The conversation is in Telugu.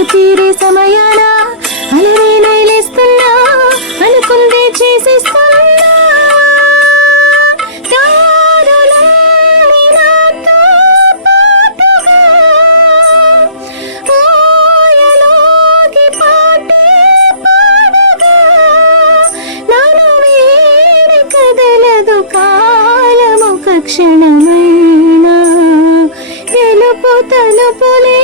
ఆశలు తీరే సమయాన అలనే నైలేస్తున్నా, అనుకుందే చేసేస్తున్నా. దారులన్నీ నాతో పాటుగా, ఊయలోకి పాటే పాడగా, నన్ను వీడి కదలదు కాలమొక క్షణమైనా. గెలుపు తలుపులే